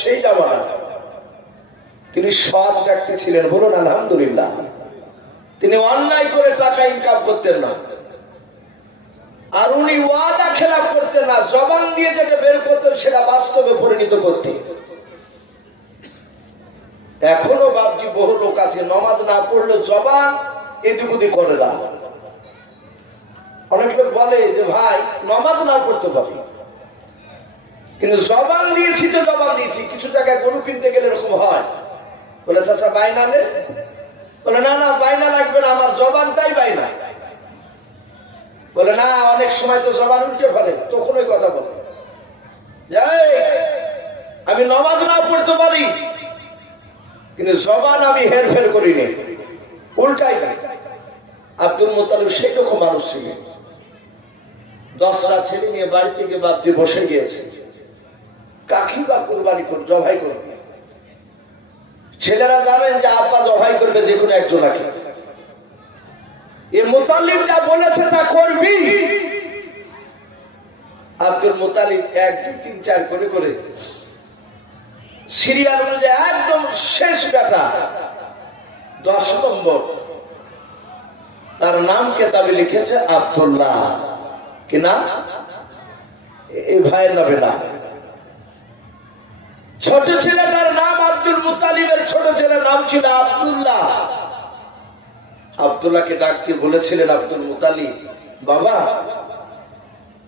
সেই জামানা তিনি সৎ ব্যক্তি ছিলেন, বলুন আলহামদুলিল্লাহ। তিনি অন্যায় করে টাকা ইনকাম করতেন না। আর উনি ওয়াদা খেলাপ করতেন না, জবান দিয়ে যেটা বের করতেন সেটা বাস্তবে পরিণত করতেন এখনও বাপজি বহু লোক আছে, নমাজ না পড়লে জবান এদিক ওদিক করে না। অনেক লোক বলে যে, ভাই, নমাজ না পড়তে পারি। কিন্তু জবান দিয়েছি তো জবান দিয়েছি। কিছু টাকায় গরু কিনতে গেলে এরকম হয়। বলে চাষা বাইনা নে। বলে, না না বাইনা লাগবে না, আমার জবানটাই বাইনা বলে, না, অনেক সময় তো জবান উল্টে ফেলে তখন ওই কথা বলে। আমি নমাজ না পড়তে পারি, কিন্তু জবান আমি হের ফের করিনি উল্টাই না। আব্দুল মোতালিব সেই রকম মানুষ ছিলেন। দশটা ছেলে নিয়ে বাড়ি থেকে বাপজি বসে গিয়েছে। কাকি বা কোরবানি কর জবাই করবে। ছেলেরা জানেন যে আব্বা জবাই করবে যে কোনো একজনাকে। এ মোতালিব যা বলেছে তা করবি। আব্দুল মোতালিব এক, দুই, তিন, চার করে করে। সিরিয়াল অনুযায়ী একদম শেষ বেটা দশ নম্বর। তার নাম কেতাবে লিখেছে আব্দুল্লাহ। কি নাম? এই ভাইয়ের নামে না ছোট ছেলেটার নাম আব্দুল মুতালিবের ছোট ছেলের নাম ছিল আব্দুল্লাহ। আব্দুল্লাহকে ডাকতে বলেছিলেন আব্দুল মুতালিব, বাবা,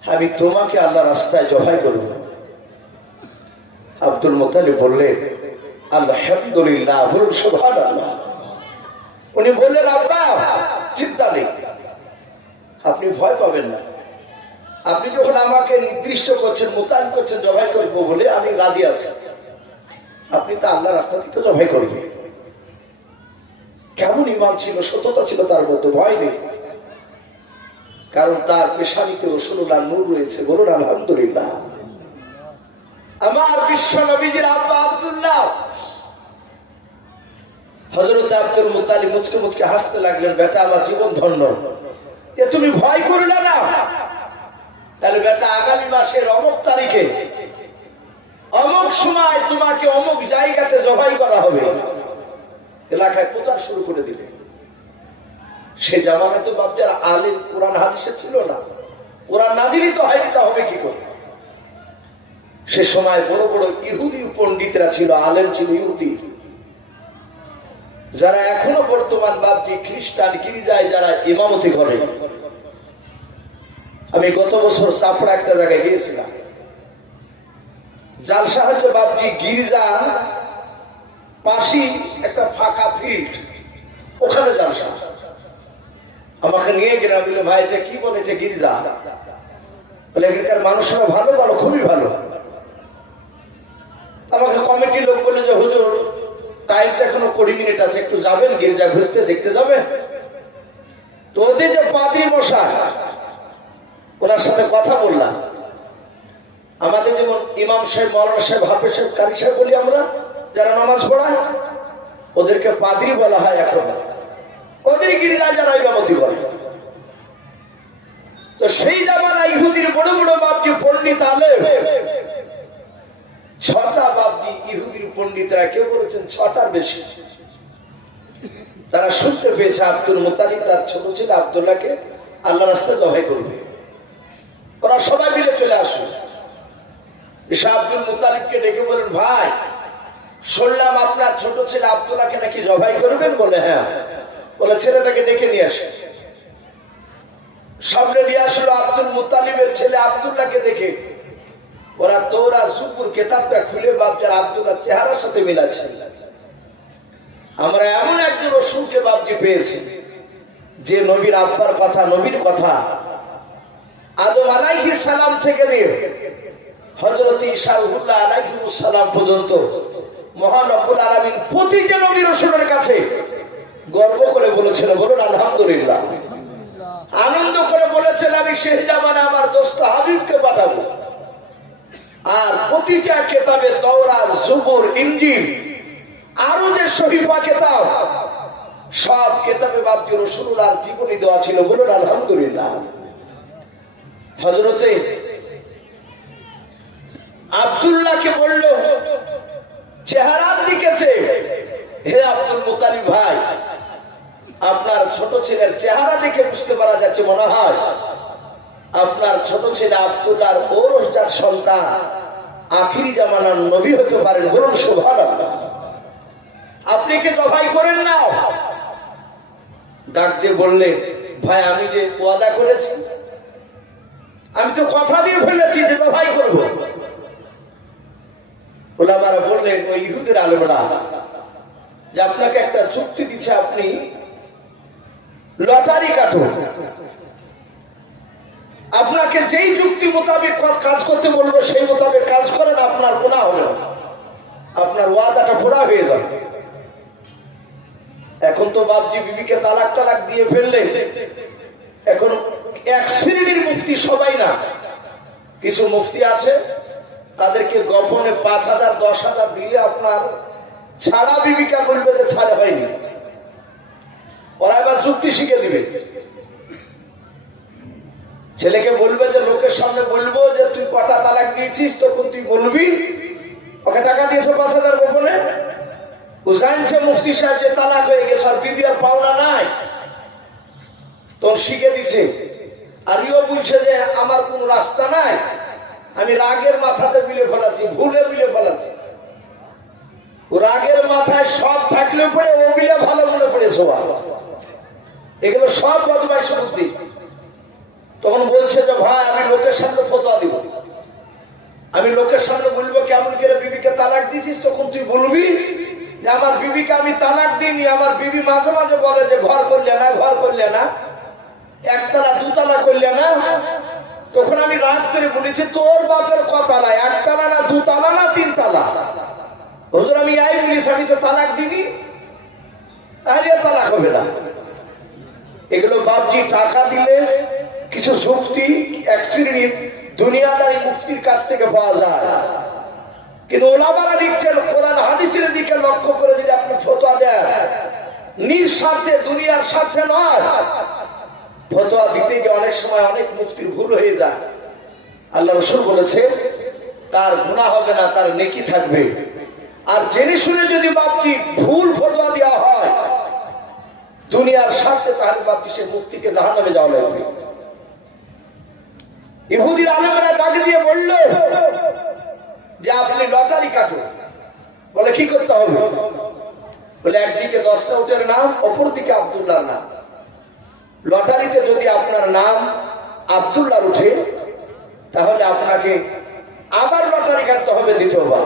আমি তোমাকে আল্লাহ রাস্তায় জবাই করব। আব্দুল মুতালিব বললেন, আলহামদুলিল্লাহ, বলুন সুবহান আল্লাহ উনি বললেন, আব্বা, চিন্তা নেই, আপনি ভয় পাবেন না। আপনি যখন আমাকে নির্দিষ্ট করছেন, মোতায়েন করছেন, জবাই করব বলে আমি রাজি আছি। আপনি তো আল্লাহ রাস্তাতেই তো জবাই করবেন। কেমন ইমান ছিল, সততা ছিল তার মধ্যে, ভয় নেই। কারণ তার পেশানিতে রসুল্লাহ নূর রয়েছে বলুন, আলহামদুলিল্লাহ। আমার বিশ্ব নবীজির আব্বা আব্দুল্লাহ। হজরত আব্দুল মুতালি মুচকে মুচকে হাসতে লাগলেন, বেটা, আমার জীবন ধন্য। তুমি ভয় করলে না? তাহলে বেটা, আগামী মাসের অমুক তারিখে অমুক সময় তোমাকে অমুক জায়গাতে জবাই করা হবে। এলাকায় প্রচার শুরু করে দিবে সে জামানায় তো বাপজার আলিম, কোরআন, হাদিসে ছিল না। কোরআন নাজিরই তো হয়নি, তা হবে কি করে? সে সময় বড় বড় ইহুদি পণ্ডিতরা ছিল, আলেম ছিল ইহুদি। যারা এখনও বর্তমান বাপজি খ্রিস্টান গির্জায় যারা ইমামতি করে। আমি গত বছর চাপড়া একটা জায়গায় গিয়েছিলাম। জালসা হচ্ছে বাপজি গির্জা পাশি একটা ফাঁকা ফিল্ড, ওখানে জালসা। আমাকে নিয়ে গেলাম বলে ভাই, এটা কি বলে? এটা গির্জা? বলে, এখানকার মানুষরা ভালো ভালো, খুবই ভালো। আমাকে কমিটির লোক বলে যে, হুজুর টাইমটা এখনও কুড়ি মিনিট আছে, একটু যাবেন, গির্জা ঘুরতে, দেখতে যাবেন? তো ওদের যে পাদ্রি মশাই, ওনার সাথে কথা বললাম। আমাদের যেমন ইমাম সাহেব, মৌলানা সাহেব, হাফেজ সাহেব, কারি সাহেব বলি আমরা, যারা নামাজ পড়ায়, ওদেরকে পাদ্রি বলা হয় এখন ওদের গিরিজায় যারা ইমামতি করে তো সেই জামানা ইহুদির বড় বড় বাপজি পণ্ডিত আলে ছটা বাপজি ইহুদির পণ্ডিতরা কেউ বলেছেন ছটার বেশি। তারা শুনতে পেয়েছে আব্দুল মোতালিব, তার ছোট ছেলে আবদুল্লাহকে আল্লাহ রাস্তায় জবাই করবে। ওরা সবাই মিলে চলে আসবে এসে আব্দুল মুতালিবকে ডেকে বলেন ভাই, শুনলাম আপনার ছোট ছেলে আবদুল্লাহকে নাকি জবাই করবেন বলে হ্যাঁ। বলে, ছেলেটাকে ডেকে নিয়ে আসে। সামনে নিয়ে আসলো আব্দুল মুতালিবের ছেলে আবদুল্লাহকে দেখে। ওরা তোরা সুপুর কেতাবটা খুলে বাপজার আবদুল্লাহ চেহারার সাথে মিলাচ্ছে। আমরা এমন একজন রসুলকে বাপজি পেয়েছি, যে নবীর আব্বার কথা, নবীর কথা আদম আলাইহি সালাম থেকে নিয়ে হজরত ইসারুল্লাহ আলাইহিসালাম পর্যন্ত মহান আব্বুল আলমিন প্রতিটা নবী রসুলের কাছে আনন্দ করে বলেছেন, আমি শেষ জামানে আমার দোস্ত হাবিবকে পাঠাবো। আর প্রতিটা কেতাবে তওরা, জুবুর ইঞ্জিল আরও যে শহীফা কেতাব, সব কেতাবে বাপজি রসুল্লাহর জীবনী দেওয়া ছিল, বলুন, আলহামদুলিল্লাহ। হজরতে আবদুল্লাহকে বলল, চেহারার দিকেছে হে আব্দুল মুতালিব ভাই, আপনার ছোট ছেলের চেহারা দেখে বুঝতে পারা যাচ্ছে মনে হয়, আপনার ছোট ছেলে আব্দুল্লাহর ওরসটার সন্তান আখিরি জামানার নবী হতে পারেন বলুন সুভান আপনি কি জবাই করেন না? ডাক দিয়ে বললেন, ভাই, আমি যে ওয়াদা করেছি, আমি তো কথা দিয়ে ফেলেছি যে জবাই করব। ওলামারা বললেন ওই ইহুদের আলমরা যে আপনাকে একটা চুক্তি দিচ্ছে আপনি, লটারি কাটুন আপনাকে যেই যুক্তি মোতাবেক কাজ করতে বলব, সেই মোতাবেক কাজ করেন, আপনার গুণা হবে। আপনার ওয়াদাটা ঘোরা হয়ে যাবে। এখন তো বাপজি বিবিকে তালাক টালাক দিয়ে ফেললে, এখন এক শ্রেণির মুফতি সবাই না। কিছু মুফতি আছে তাদেরকে গোপনে পাঁচ হাজার, দশ হাজার দিলে আপনার ছাড়া বিবিকা বলবে যে ছাড়া হয়নি ওরা এবার যুক্তি শিখে দিবে। ছেলেকে বলবে যে, লোকের সামনে বলব যে, তুই কটা তালাক দিয়েছিস, তখন তুই বলবি, ওকে টাকা দিয়েছে পাঁচ হাজার গোপনে? ও জানছে মুফতি সাহেব যে তালাক হয়ে গেছে, আর বিবি আর পাওনা নাই। তোর শিখে দিছে। আর ইও বলছে যে, আমার কোন রাস্তা নাই। আমি রাগের মাথাতে বিলে ফেলাচ্ছি, ভুলে বিলে ফেলাচ্ছি। রাগের মাথায় সব থাকলেও পরে ও বিলে ভালো মনে ও আমার। এগুলো সব বদমাইশ বুদ্ধি। তখন বলছে যে, ভাই, আমি লোকের সামনে ফতোয়া দিব। আমি লোকের সামনে বলব, কেমন করে বিবিকে তালাক দিয়েছিস, তখন তুই বলবি যে, আমার বিবিকে আমি তালাক দিইনি, আমার বিবি মাঝে মাঝে বলে যে, ঘর করলে না, ঘর করলে না, একতলা দুতলা করলে না তখন আমি রাত করে বলেছি, তোর বাপের কতলা একতলা না দুতলা না তিনতলা? হুজুর, আমি এই বলিস আমি তো তালাক দিনি তাহলে তালাক হবে না। এগুলো বাপজি টাকা দিলে কিছু শক্তি এক শ্রেণির দুনিয়াদারি মুফতির কাছ থেকে পাওয়া যায়। কিন্তু ওলামারা লিখছেন, কোরআন হাদিসের দিকে লক্ষ্য করে যদি আপনি ফতোয়া দেন নিজ স্বার্থে দুনিয়ার স্বার্থে নয়। ফতোয়া দিতে গিয়ে অনেক সময় অনেক মুফতির ভুল হয়ে যায়। আল্লাহ রসুল বলেছে তার গুণা হবে না, তার নেকি থাকবে। আর জেনে শুনে যদি বাপজি ভুল ফতোয়া দেওয়া হয়, দুনিয়ার স্বার্থে তাহলে বাপজি সে মুফতিকে জাহান্নামে যাওয়া লাগবে। ইহুদির আলমেরা ডাক দিয়ে বলল যে, আপনি লটারি কাটুন বলে, কি করতে হবে? বলে, একদিকে দশটা উটের নাম অপর দিকে আবদুল্লাহর নাম। লটারিতে যদি আপনার নাম আবদুল্লাহ উঠে, তাহলে আপনাকে আবার লটারি কাটতে হবে দ্বিতীয়বার।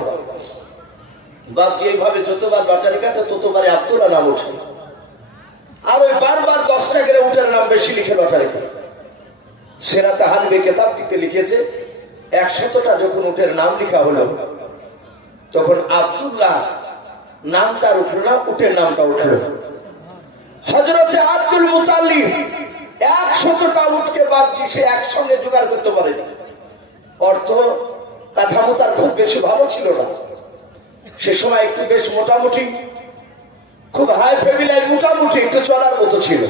বাপজি এইভাবে যতবার লটারি কাটে ততবারে আবদুল্লাহ নাম উঠে আর ওই বারবার দশটা করে উটের নাম বেশি লিখে লটারিতে। সেরা তাহানবে কেতাবটিতে লিখেছে, একশতটা যখন উঠের নাম লেখা হলো, তখন আবদুল্লাহ নামটা উঠল না উঠের নামটা উঠল। হজরতে আব্দুল মুতাল্লিম একশতটা উঠকে বাদ দিয়ে সে একসঙ্গে জোগাড় করতে পারেনি। অর্থ, কাঠামো তার খুব বেশি ভালো ছিল না। সে সময় একটু বেশ মোটামুটি, খুব হাই ফ্যামিলাই মোটামুটি একটু চলার মতো ছিল।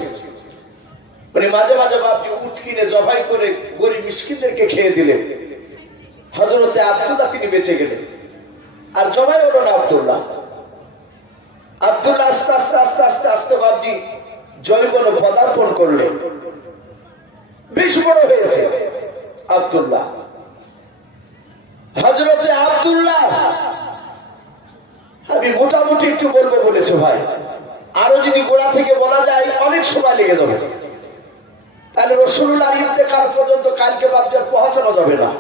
মানে মাঝে মাঝে বাপজি উঠ কিনে জবাই করে গরিব মিসকিনদেরকে খেয়ে দিলেন। হজরতে আব্দুল্লাহ তিনি বেঁচে গেলেন। আর জবাই হলো না আব্দুল্লাহ। আব্দুল্লাহ আস্তে আস্তে আস্তে আস্তে আস্তে বাপজি জৈবন পদার্পণ করলেন বেশ বড় হয়েছে আব্দুল্লাহ। হজরতে আব্দুল্লাহ, আমি মোটামুটি একটু বলব বলেছে ভাই। আরও যদি গোড়া থেকে বলা যায়, অনেক সময় লেগে যাবে। তাহলে রসুল্লাহ ইন্তেকাল পর্যন্ত কালকে বাপজার পৌঁছানো যাবে না।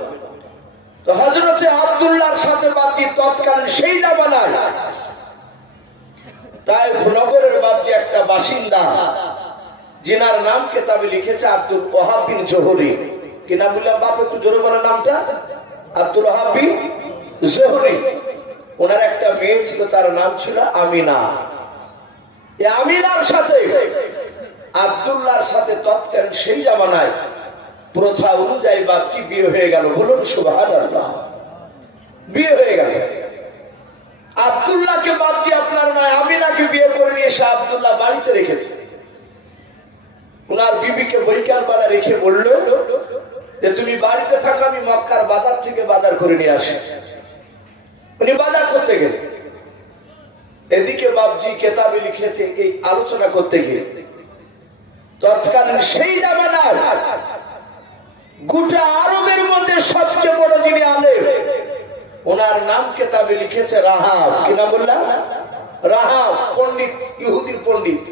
তো হজরতে আবদুল্লাহর সাথে বাপজি তৎকালীন সেই জামানায় তাই নগরের বাপজি একটা বাসিন্দা যিনার নাম কেতাবে লিখেছে আব্দুল ওহাব বিন জোহরি। কি নাম বললাম বাপ, একটু জোরে বলার নামটা? আব্দুল ওহাব বিন জোহরি। ওনার একটা মেয়ে ছিল, তার নাম ছিল আমিনা। আমিনার সাথে, আবদুল্লাহর সাথে তৎকালীন সেই জামানায় প্রথা অনুযায়ী বাপটি বিয়ে হয়ে গেল। বলুন আল্লাহ বিয়ে হয়ে গেল। আবদুল্লাহকে বাপটি আপনার নয় আমিনাকে বিয়ে করে নিয়ে এসে আবদুল্লাহ বাড়িতে রেখেছে। ওনার বিবিকে বৈকাল বেলা রেখে বলল যে, তুমি বাড়িতে থাকো, আমি মক্কার বাজার থেকে বাজার করে নিয়ে আসি। উনি বাজার করতে গেলেন। এদিকে বাবজি কেতাবে লিখেছে এই আলোচনা করতে গিয়ে, তৎকালীন সেই জামানার গোটা আরবের মধ্যে সবচেয়ে বড় যিনি আলেম ওনার নাম কেতাবে লিখেছে রাহাব। কি নাম বললাম রাহাব, পণ্ডিত, ইহুদির পণ্ডিত।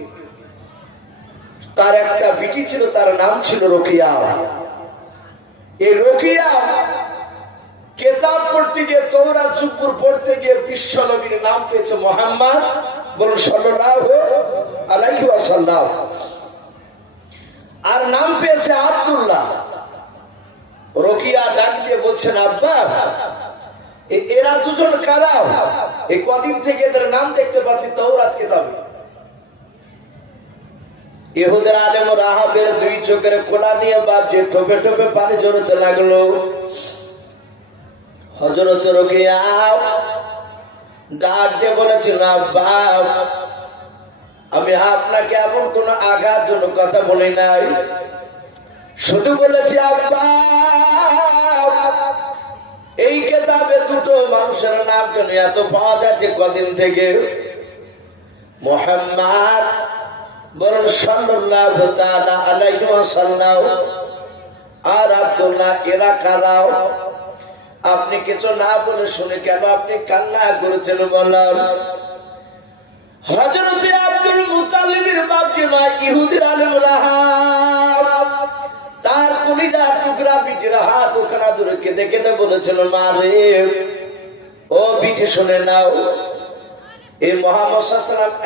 তার একটা বিটি ছিল, তার নাম ছিল রকিয়া। এই রকিয়া কেতাব পড়তে গিয়ে তৌরা চুপুর পড়তে গিয়ে বিশ্ব নবীর নাম পেয়েছে মোহাম্মদ বলুন সাল্লাল্লাহু আলাইহি ওয়াসাল্লাম। আর নাম পেয়েছে আবদুল্লাহ। রকিয়া ডাক দিয়ে বলছেন, আব্বা এরা দুজন কারাও এই কদিন থেকে এদের নাম দেখতে পাচ্ছি তৌরাত কেতাবে। ইহুদের আলেম রাহাবের দুই চোখের কোলা দিয়ে বাপ যে টোপে টোপে পানি জড়তে লাগল। হজরত রকিয়া ডাক দিয়ে বলেছিল বাপ, আমি আপনাকে এমন কোন আঘাত জন্য কথা বলি নাই। শুধু বলেছি, আব্বা এই কেতাবে দুটো মানুষের নাম কেন? এত পাওয়া যাচ্ছে কদিন থেকে? মোহাম্মদ আলাইহি ওয়াসাল্লাম আর আব্দুল্লাহ, এরা কারাও আপনি কিছু না বলে শুনে কেন আপনি কান্না করেছেন বলার হজরতে আব্দুল মুতালিবের বাপকে নয়, ইহুদির আলম রাহাব তার কলিজা টুকরা বিটির হাত ওখানা দূরে কেঁদে কেঁদে বলেছিল, মা রে, ও বিটি শুনে নাও। এই মোহাম্মদ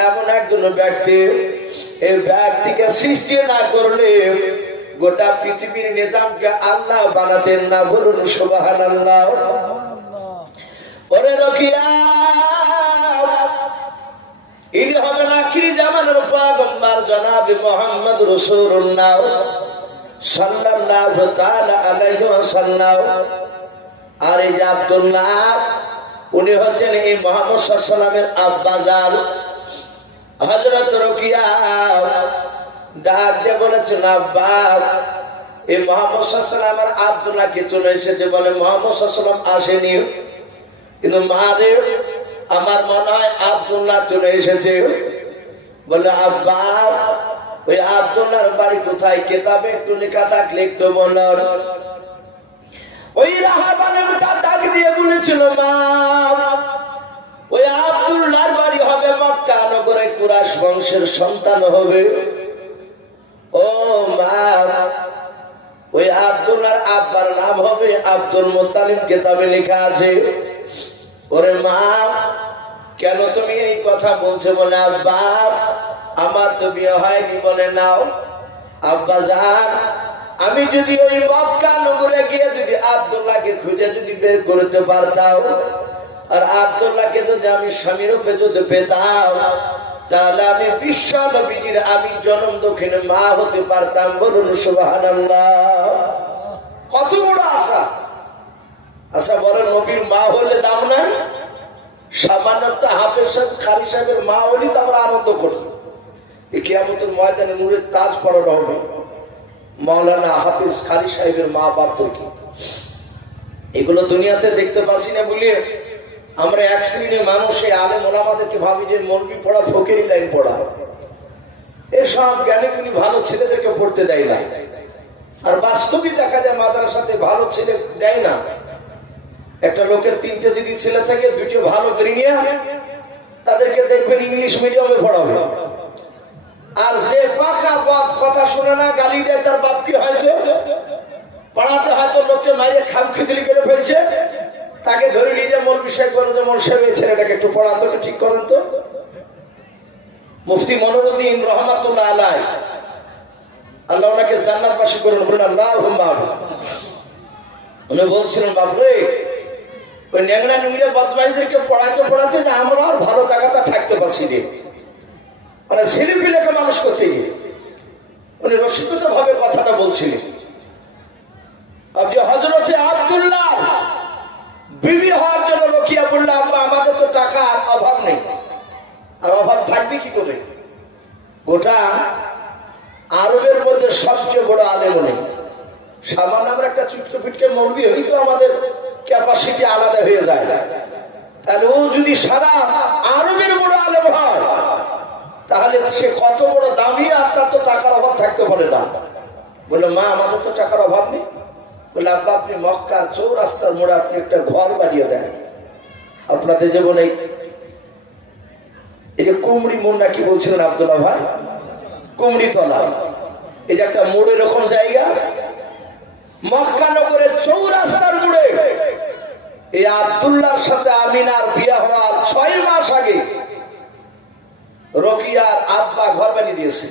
এমন একজন ব্যক্তি, এই ব্যক্তিকে সৃষ্টি না করলে গোটা পৃথিবীর নিজামকে আল্লাহ বানাতেন না বলুন সুবাহান আল্লাহ ওরে রকিয়া, ইনি হবেন আখিরি জামানের পাগম্বার জনাবে মোহাম্মদ রসুল্লাহ আর উনি হচ্ছেন এই মোহাম্মদ সাল্লামের আব্বাজান। রকিয়া বলেছেন, আব্বা, এই মোহাম্মদ সাল্লামের চলে এসেছে? বলে, মোহাম্মদ আসেনি। কিন্তু মারে আমার মনে হয় আব্দুল্লাহ চলে এসেছে। বলে, আব্বা ওই আব্দুল্লাহর বাড়ি কোথায়? কেতাবে একটু লেখা থাকলে একটু বলার ওই রাহাবানেমটা ডাক দিয়ে বলেছিল, মা, ওই আব্দুল্লাহর বাড়ি হবে মক্কা নগরে কুরাশ বংশের সন্তান হবে। ও মা, ওই আব্দুল্লাহর আব্বার নাম হবে আব্দুল মোত্তালিব। কেতাবে লেখা আছে, ওরে মা কেন তুমি এই কথা বলছো বলে, আব্বা? আমার তো বিয়ে হয়নি বলে নাও। আব্বা যান, আমি যদি ওই মক্কা নগরে গিয়ে যদি আব্দুল্লাহকে খুঁজে যদি বের করতে পারতাম, আর আব্দুল্লাহকে যদি আমি স্বামীর রূপে যদি পেতাম, তাহলে আমি বিশ্ব নবীজির আমি জন্ম দক্ষিণে মা হতে পারতাম বলুন সুবাহান কত বড় আশা। আচ্ছা বড় নবীর মা হলে দাম নাই। সামান্য একটা হাফের সাহেব সাহেবের মা তো আমরা আনন্দ তাজ হাফিজ সাহেবের মা কি এগুলো দুনিয়াতে দেখতে পাচ্ছি না বলে আমরা এক শ্রেণির মানুষ, এই আলেম ওলামাদেরকে ভাবি যে মলবি পড়া, ফকিরি লাইন পড়া। এসব জ্ঞানীগুলি ভালো ছেলেদেরকে পড়তে দেয় না। আর বাস্তবই দেখা যায় মাদ্রাসাতে ভালো ছেলে দেয় না। একটা লোকের তিনটে যদি ছেলে থাকে, দুটো ভালো ব্রিনিয়া তাদেরকে দেখবেন ইংলিশ মিডিয়ামে পড়াবে। আর যে পাকা পথ কথা শুনে না, গালি দেয়, তার বাপকে হয়তো? পাড়াতে হয়তো লোককে মারিয়ে খাম খিচুড়ি করে ফেলছে। তাকে ধরে যে মল বিষয় করে যে মন এই ছেলেটাকে একটু পড়াতো ঠিক করেন তো। মুফতি মনুরুদ্দিন রহমাতুল্লাহ আলাই আল্লাহ ওনাকে জান্নাত বাসী করুন বলুন আল্লাহ উনি বলছিলেন বাবরে ওই ন্যাংরা নুংরা বদমাইদেরকে পড়াতে পড়াতে যে আমরা আর ভালো জায়গাটা থাকতে পারছি রে মানে ছেলে পিলেকে মানুষ করতে গিয়ে। উনি রসিকতা ভাবে কথাটা বলছিলেন। আপনি হজরতে আব্দুল্লাহ, বিবি হওয়ার জন্য রকিয়া বললাম আব্বা, আমাদের তো টাকার অভাব নেই। আর অভাব থাকবে কি করে? গোটা আরবের মধ্যে সবচেয়ে বড় আলেম নেই সামান্য আমরা একটা চুটকে ফিটকে মরবি হই তো আমাদের। ক্যাপাসিটি আলাদা হয়ে যায়। তাহলে ও যদি সারা আরবের বড় আলেম তাহলে সে কত বড় দামি আর তার তো টাকার অভাব থাকতে পারে না। বলল, মা, আমাদের তো টাকার অভাব নেই। বলে আব্বা, আপনি মক্কার চৌরাস্তার মোড়ে আপনি একটা ঘর বানিয়ে দেন। আপনাদের যেমন এই যে কুমড়ি মোড় নাকি বলছিলেন আব্দুল্লাহ ভাই? কুমড়ি তলা এই যে একটা মোড় এরকম জায়গা মক্কানগরের চৌরাস্তার মোড়ে এই আব্দুল্লাহর সাথে আমিনার বিয়া হওয়ার ছয় মাস আগে রকিয়ার আব্বা ঘর বানিয়ে দিয়েছে।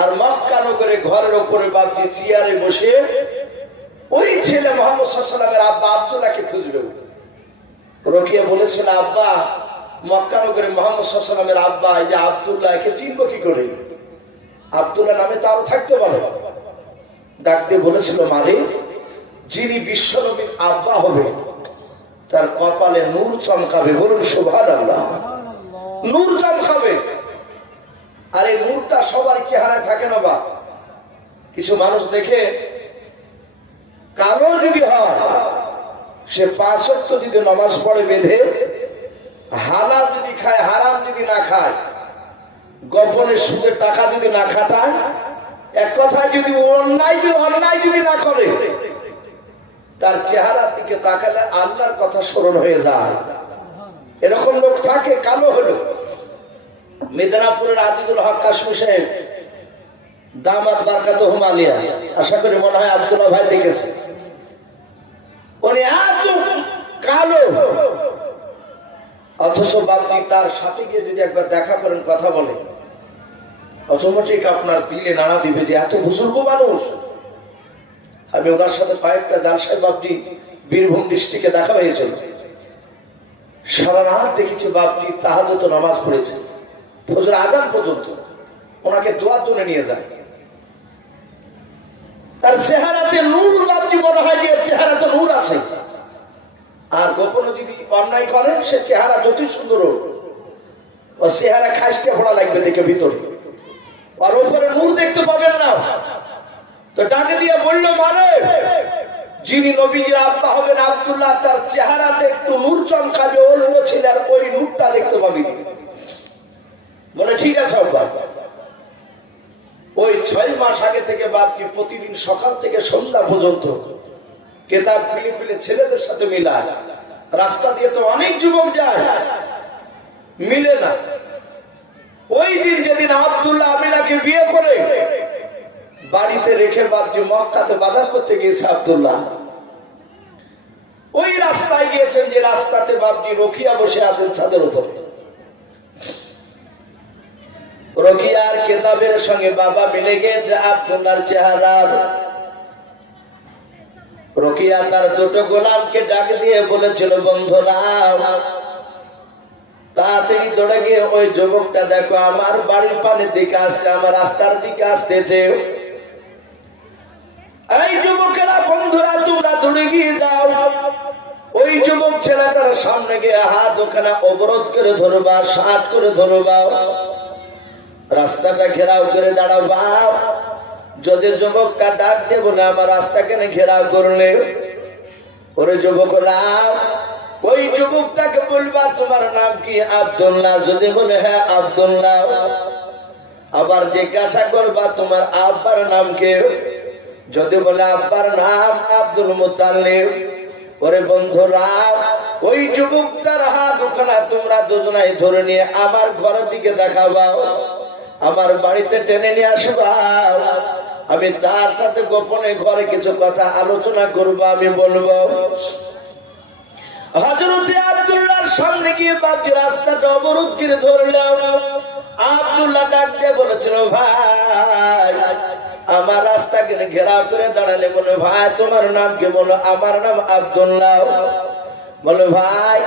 আর মক্কানগরে ঘরের ওপরে বাপজি চেয়ারে বসে ওই ছেলে মোহাম্মদ আব্বা আবদুল্লাহকে খুঁজবে। রকিয়া বলেছিল আব্বা মক্কানগরে মোহাম্মদ সাল্লামের আব্বা, এই যে আব্দুল্লাহ একে চিনব কি করে? আব্দুল্লাহ নামে তো আরও থাকতে পারে। ডাক দিয়ে বলেছিল মারে যিনি বিশ্বনবীর আব্বা হবে, তার কপালে নূর চমকাবে বলুন সুভান আল্লাহ নূর চমকাবে। আর এই নূরটা সবার চেহারায় থাকে না বা? কিছু মানুষ দেখে কারও যদি হয়, সে পাঁচত্ব যদি নমাজ পড়ে বেঁধে, হালাল যদি খায়, হারাম যদি না খায়, গোপনে সুদের টাকা যদি না খাটায়, এক কথায় যদি অন্যায় যদি অন্যায় যদি না করে তার চেহারার দিকে তাকালে আল্লাহর কথা স্মরণ হয়ে যায়। এরকম লোক থাকে কালো হলো। মেদিনীপুরের আজিদুল হক কাশ্মীর সাহেব, দামাত বারকাত হুমালিয়া, আশা করি মনে হয় আব্দুল্লাহ ভাই দেখেছে। উনি এত কালো, অথচ বাপটি তার সাথে গিয়ে যদি একবার দেখা করেন, কথা বলে। অটোমেটিক আপনার দিলে নাড়া দিবে যে এত বুজুর্গ মানুষ। আমি ওনার সাথে কয়েকটা জালসাই বাপটি বীরভূম ডিস্ট্রিক্টে দেখা হয়েছিল সারা রাত দেখেছি বাপটি তাহাজত নামাজ পড়েছে। ফজর আজান পর্যন্ত ওনাকে দোয়ার জন্য নিয়ে যায়। তার চেহারাতে নূর বাপটি মনে হয় যে চেহারা তো নূর আছে। আর গোপনে যদি অন্যায় করেন, সে চেহারা যতই সুন্দর ও চেহারা খাসতে পড়া লাগবে দেখে ভিতরে। আর ওপরে নূর দেখতে পাবেন না। তো দিয়ে বলল মানে যিনি নবীজির আব্বা হবেন আব্দুল্লাহ, তার চেহারাতে একটু নূর চমকাবে ওই নূরটা দেখতে পাবি ঠিক আছে ওই ছয় মাস আগে থেকে বাপটি প্রতিদিন সকাল থেকে সন্ধ্যা পর্যন্ত কেতাব ফিলে ফিলে ছেলেদের সাথে মিলায়। রাস্তা দিয়ে তো অনেক যুবক যায়, মিলে না। ওই দিন যেদিন আব্দুল্লাহ আমিনাকে বিয়ে করে বাড়িতে রেখে বাপজি মক্কাতে বাজার করতে গিয়েছে আবদুল্লাহ। ওই রাস্তায় গিয়েছেন যে রাস্তাতে বাপজি রকিয়া বসে আছেন ছাদের উপরে। রকিয়ার কেতাবের সঙ্গে বাবা মিলে গিয়েছে আব্দুল্লাহর চেহারার রকিয়া তার দুটো গোলামকে ডাক দিয়ে বলেছিল, বন্ধুরা, তাড়াতাড়ি দৌড়ে গিয়ে ওই যুবকটা দেখো, আমার বাড়ির পানের দিকে আসছে, আমার রাস্তার দিকে আসতেছে। এই যুবকেরা, বন্ধুরা, তোমরা দৌড়ে গিয়ে যাও। ওই যুবক ছেলেটার সামনে গিয়ে হাত ওখানে অবরোধ করে ধরবা শার্ট করে ধরবা। রাস্তাটা ঘেরাও করে দাঁড়াবা যদি যুবকটা ডাক দেবো না, আমার রাস্তা কেন ঘেরাও করলে? ওরে যুবক ওই যুবকটাকে বলবা, তোমার নাম কি? আব্দুল্লাহ। যদি বলে হ্যাঁ আব্দুল্লাহ। আবার জিজ্ঞাসা করবা, তোমার আব্বার নাম কে? যদি বলে, আব্বার নাম আব্দুল মুতাল্লিব ওরে বন্ধুরা, ওই যুবকটার হাত ওখানে তোমরা দুজনাই ধরে নিয়ে আমার ঘরের দিকে দেখাবাও আমার বাড়িতে টেনে নিয়ে আসবা। আমি তার সাথে গোপনে ঘরে কিছু কথা আলোচনা করব, আমি বলব হজরতে আব্দুল্লাহর সামনে গিয়ে বাপজি রাস্তাটা অবরোধ করে ধরলাম। আব্দুল্লাহ ডাক দিয়ে বলেছিল, ভাই আমার রাস্তা ঘেরা করে দাঁড়ালে বলে, ভাই, তোমার নাম কি? বলো, আমার নাম আব্দুল্লাহ। বলে, ভাই,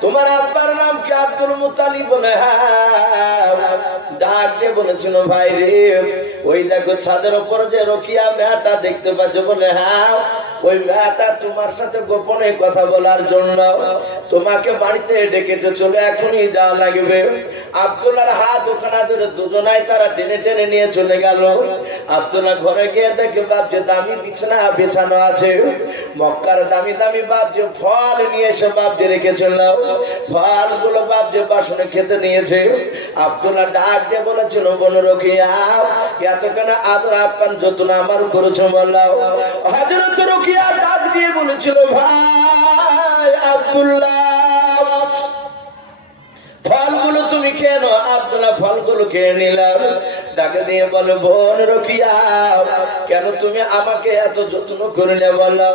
তোমার আব্বার নাম কি আব্দুল মুতালি বলে হ্যাঁ। ডাক দিয়ে বলেছিল, ভাই রে, ওই দেখো ছাদের ওপর যে রকিয়া মেয়াটা দেখতে পাচ্ছ। বলে হ্যাঁ ওই মেয়েটা তোমার সাথে গোপনে কথা বলার জন্য তোমাকে বাড়িতে ডেকেছে, চলে এখনই যাওয়া লাগবে। আব্দুল্লাহর হাত ওখানে ধরে দুজনাই তারা টেনে টেনে নিয়ে চলে গেল। আব্দুল্লাহ ঘরে গিয়ে দেখে বাপ যে দামি বিছানা, বিছানো আছে। মক্কার দামি দামি বাপ যে ফল নিয়ে এসে বাপ যে রেখেছিল ফলগুলো যে বাসনে খেতে নিয়েছে। আব্দুল্লাহ ডাক দিয়ে বলেছিল, বোন রকিয়া, এতখানে আদর আপ্যান যত্ন আমার করেছ বললাম। হাজরত রকিয়া ডাক দিয়ে বলেছিল ভাই আব্দুল্লাহ ফলগুলো তুমি খেয়ে নাও আব্দুল্লাহ ফলগুলো খেয়ে নিলাম। ডাকে দিয়ে বলে, বোন রকিয়া, কেন তুমি আমাকে এত যত্ন করলে বলো?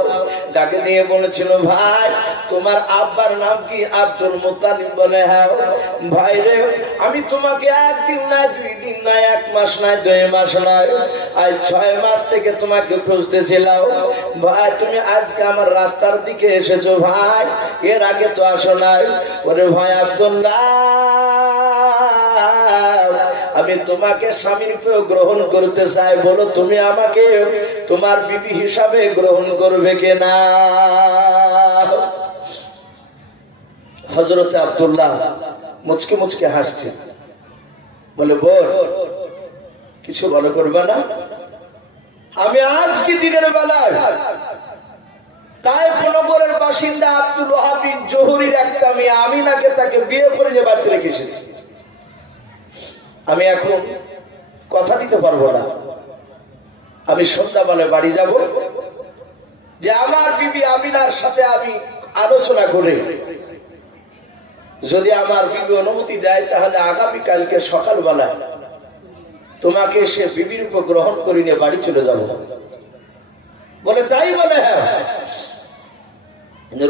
ডাকে দিয়ে বলেছিল, ভাই, তোমার আব্বার নাম কি আব্দুল মুতালিব বলে? হ্যাঁ ভাই রে, আমি তোমাকে একদিন নয়, দুই দিন নয়, এক মাস নয়, দুই মাস নয়, আজ ছয় মাস থেকে তোমাকে খুঁজতেছিলাম। ভাই, তুমি আজকে আমার রাস্তার দিকে এসেছ, ভাই। এর আগে তো আসো নাই। ওরে ভাই আব্দুল্লাহ আমি তোমাকে স্বামী রূপে গ্রহণ করতে চাই। বলো, তুমি আমাকে তোমার বিবি হিসাবে গ্রহণ করবে কিনা হজরত আব্দুল্লাহ মুচকে মুচকে হাসছে। বলে, বোন, কিছু মনে করবে না? আমি আজকে দিনের বেলায় তাই নগরের বাসিন্দা আব্দুল ওহাবিন জহুরির একটা মেয়ে আমিনাকে তাকে বিয়ে করে যে বাড়িতে রেখে এসেছি। আমি এখন কথা দিতে পারব না। আমি সন্ধ্যাবেলায় বাড়ি যাব। যে আমার বিবি আমিনার সাথে আমি আলোচনা করে যদি আমার বিবি অনুমতি দেয়, তাহলে আগামীকালকে সকালবেলা তোমাকে সে বিবির উপর গ্রহণ করে নিয়ে বাড়ি চলে যাব। বলে, তাই বলে? হ্যাঁ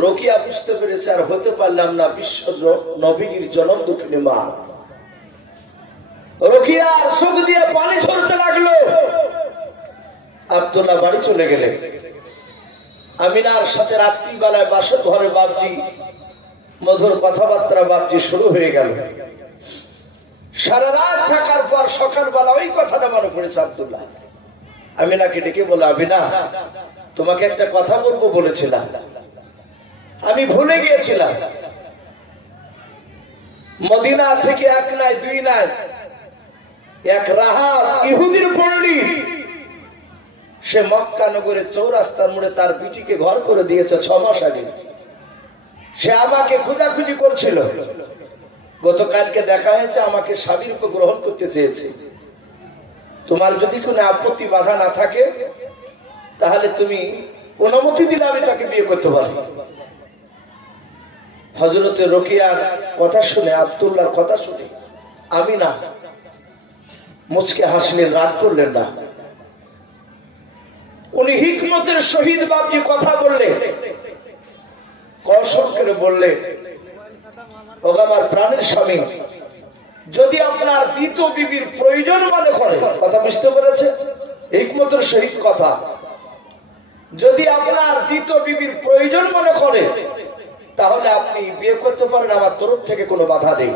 রোকিয়া বুঝতে পেরেছে, আর হতে পারলাম না বিশ্ব নবীর জনম দুঃখিনী মা। রোকিয়ার চোখ দিয়ে পানি ঝরতে লাগল। আব্দুল্লাহ বাড়ি চলে গেলেন। আমিনার সাথে রাত্রিবেলায় বাসর ঘরে বাপজি, মধুর কথাবার্তা বাপজি শুরু হয়ে গেল। সারা রাত থাকার পর সকালবেলা ওই কথাটা মনে পড়েছে আব্দুল্লাহ। আমিনাকে ডেকে বলে আমিনা, তোমাকে একটা কথা বলব বলেছিলাম। আমি ভুলে গিয়েছিলাম। মদিনা থেকে এক নাই, দুই নাই। এক রাহাব ইহুদির পণ্ডিত সে মক্কা নগরে চৌরাস্তার মোড়ে তার পিটিকে ঘর করে দিয়েছে ছ মাস আগে। সে আমাকে খুঁজাখুঁজি করছিল। গতকালকে দেখা হয়েছে আমাকে স্বামীর উপর গ্রহণ করতে চেয়েছে। তোমার যদি কোনো আপত্তি বাধা না থাকে, তাহলে তুমি অনুমতি দিলে আমি তাকে বিয়ে করতে পারি। হজরতে রকিয়ার কথা শুনে আবদুল্লার কথা শুনে আমি না মুচকে হাসলেন রাগ করলেন না। উনি হিকমতের শহীদ বাপজি কথা বললেন। কৌশল করে বললেন ও আমার প্রাণের স্বামী, যদি আপনার দ্বিতীয় বিবির প্রয়োজন মনে করে, কথা বুঝতে পেরেছে হিকমতের সহিত কথা। যদি আপনার দ্বিতীয় বিবির প্রয়োজন মনে করে তাহলে আপনি বিয়ে করতে পারেন আমার তরফ থেকে কোনো বাধা নেই।